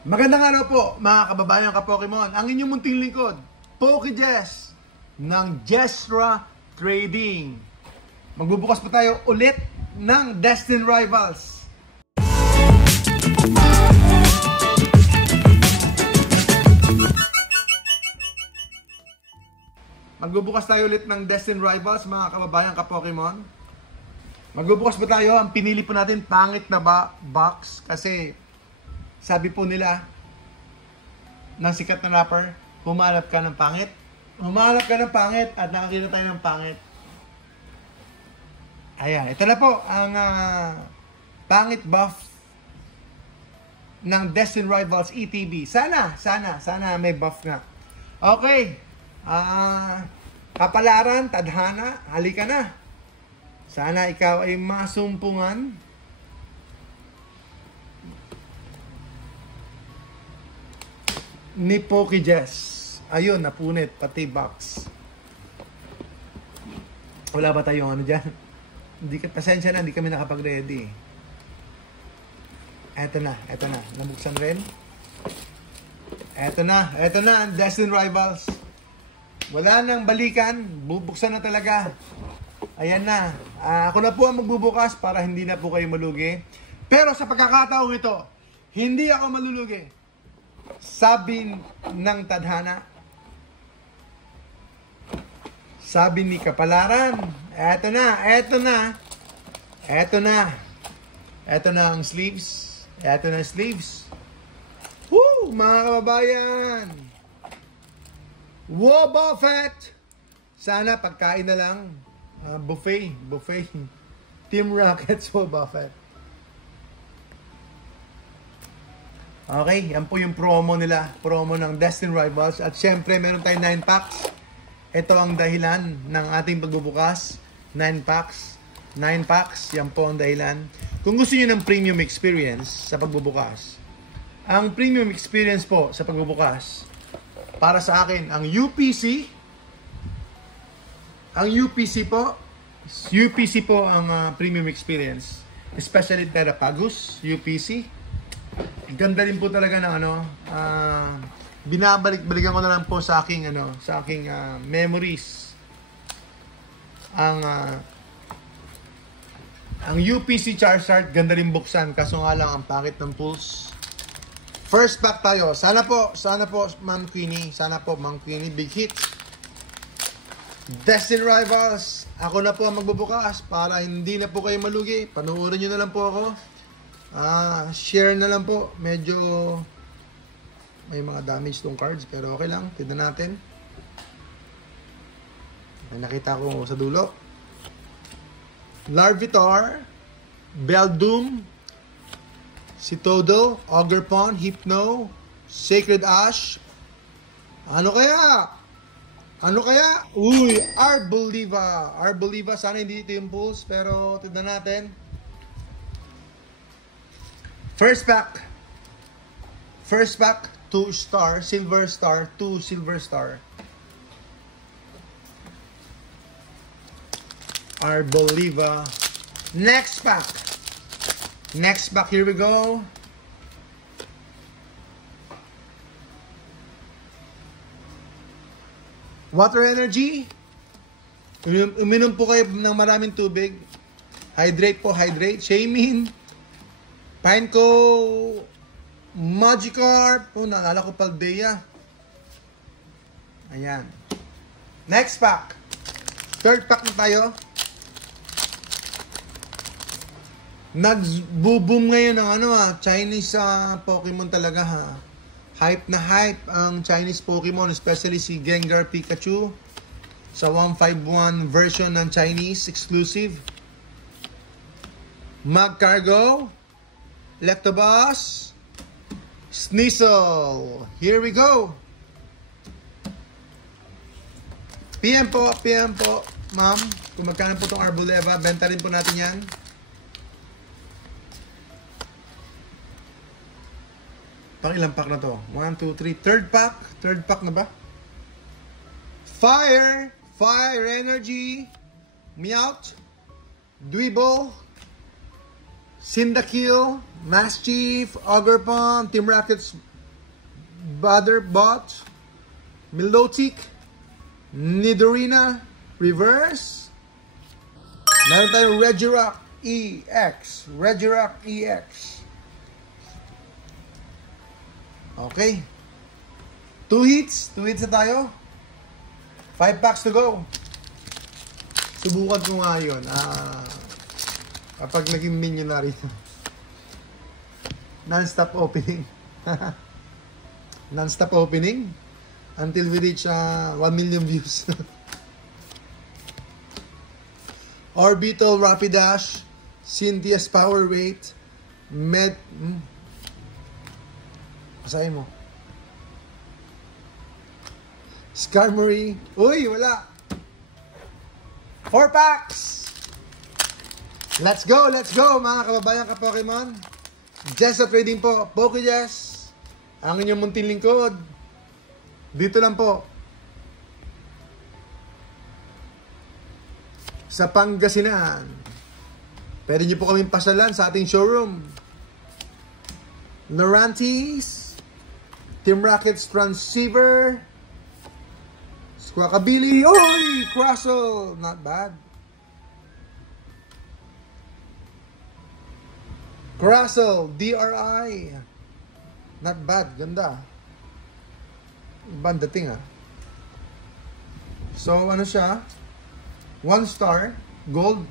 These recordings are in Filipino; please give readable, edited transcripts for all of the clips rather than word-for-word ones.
Magandang araw po mga kababayan ka-Pokemon. Ang inyong munting lingkod, PokeJess ng Jessra Trading. Magbubukas pa tayo ulit ng Destined Rivals. Magbubukas tayo ulit ng Destined Rivals mga kababayan ka-Pokemon. Magbubukas pa tayo. Ang pinili po natin pangit na box kasi sabi po nila ng sikat na rapper, humanap ka ng pangit. Humanap ka ng pangit at nakakita tayo ng pangit. Ayan, ito na po ang pangit buff ng Destined Rivals ETB. Sana may buff nga. Okay. Kapalaran, tadhana, halika na. Sana ikaw ay masumpungan. Ni PokeJess. Ayun, napunit. Pati box. Wala ba tayong ano dyan? Pasensya na, hindi kami nakapag-ready. Eto na. Nabuksan rin. Eto na ang Destined Rivals. Wala nang balikan. Bubuksan na talaga. Ayan na. Ako na po ang magbubukas para hindi na po kayo malugi. Pero sa pagkakataong ito, hindi ako malulugi. Sabi ng tadhana, sabi ni kapalaran, eto na ang sleeves. Eto na ang sleeves. Woo, mga kababayan. Wow, Buffett. Sana pagkain na lang. Buffet. Team Rockets, wow, Buffett. Okay, yan po yung promo nila. Promo ng Destined Rivals. At syempre, meron tayong 9 packs. Ito ang dahilan ng ating pagbubukas. 9 packs. 9 packs, yan po ang dahilan. Kung gusto niyo ng premium experience sa pagbubukas, ang premium experience po sa pagbubukas, para sa akin, ang UPC. Ang UPC po ang premium experience. Especially Terrapagus, UPC. Ganda rin po talaga ng binabalik-balikan ko na lang po sa aking memories. Ang UPC Charizard ganda rin buksan, kaso nga lang ang pangit ng pulse. First pack tayo. Sana po Ma'am Queenie, big hit. Destined Rivals, ako na po ang magbubukas para hindi na po kayo malugi. Panoorin niyo na lang po ako. Share na lang po. Medyo may mga damage tong cards, pero okay lang. Tignan natin. May nakita ko sa dulo. Larvitar, Beldum, Citodel, Ogerpon, Hypno, Sacred Ash. Ano kaya? Uy, Arboliva. Sana hindi ito yung pulse, pero tignan natin. First pack, 2 star, silver star, 2 silver star. Arboliva. Next pack, here we go. Water energy. Uminom po kayo ng maraming tubig. Hydrate. Shaymin. Pineco, Magikarp. Naalala ko Paldea. Ayan. Next pack. Third pack na tayo. Nag-boom ngayon ng Chinese Pokemon talaga ha. Hype na hype ang Chinese Pokemon, especially si Gengar Pikachu sa 151 version ng Chinese exclusive. Magcargo, Electabuzz, Sneasel. Here we go. PM po, ma'am. Kung magkano po itong Arboliva, benta rin po natin yan. Pang ilang pack na to? 1, 2, 3. Third pack na ba? Fire Energy, Meowth, Dwebble, Cyndaquil, Maschief, Ogerpon, Team Rockets Butterbot, Milotic, Nidorina, Reverse. Meron tayong Regirock EX. Regirock EX. Okay. 2 hits. 2 hits na tayo. 5 packs to go. Subukan ko nga yun. Kapag naging millionaire. Non-stop opening. Non-stop opening. Until we reach 1 million views. Orbital Rapidash, Cynthia's Power Rate, Basahin mo. Skarmory. Uy, wala. 4 packs. Let's go mga kababayan ka Pokemon. Jess at Trading po. PokeJess. Ang inyong munting lingkod. Dito lang po. Sa Pangasinan. Pwede nyo po kaming pasyalan sa ating showroom. Norantis, Team Rockets Transceiver, Squawkabilly, oy! Crustle, not bad. Crustle, DRI, not bad, ganda. Ibang dating So ano siya? 1 star, gold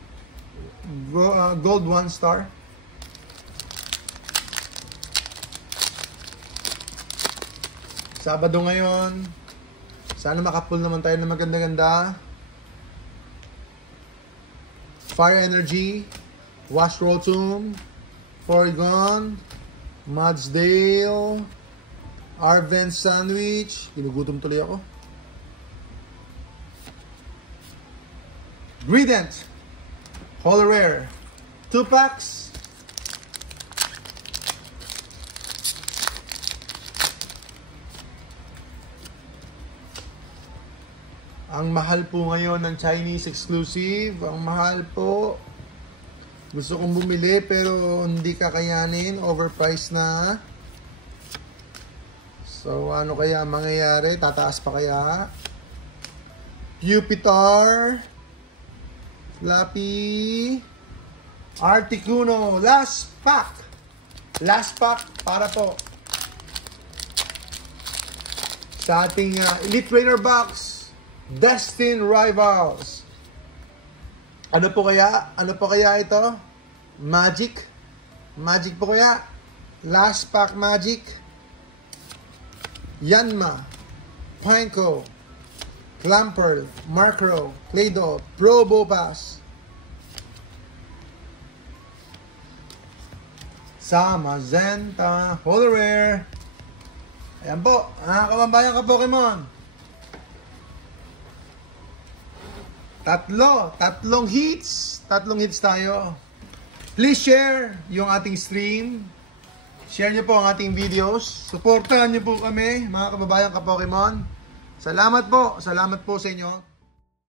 1 star. Sabado ngayon. Sana makapull naman tayo ng maganda-ganda. Fire Energy, Wash Rotom, Porygon, Mudsdale, Arven Sandwich. Ginugutom tuloy ako. Gradient, Holo Rare, 2 packs. Ang mahal po ngayon ng Chinese exclusive. Ang mahal po. Gusto kong bumili pero hindi kakayanin. Overpriced na. So ano kaya mangyayari? Tataas pa kaya? Pupitar, Flappy, Articuno. Last pack. Last pack para po sa ating Elite Trainer Box. Destined Rivals. Ano po kaya? Ano po kaya ito? Magic? Magic po kaya? Last pack Magic. Yanma, Pineco, Clamperl, Markrow, Claydol, Probopass. Zamazenta, Holo Rare. Ayan po, kababayan ka Pokemon. Tatlong hits tayo. Please share yung ating stream. Share nyo po ang ating videos. Supportahan nyo po kami, mga kababayan ka Pokemon. Salamat po sa inyo.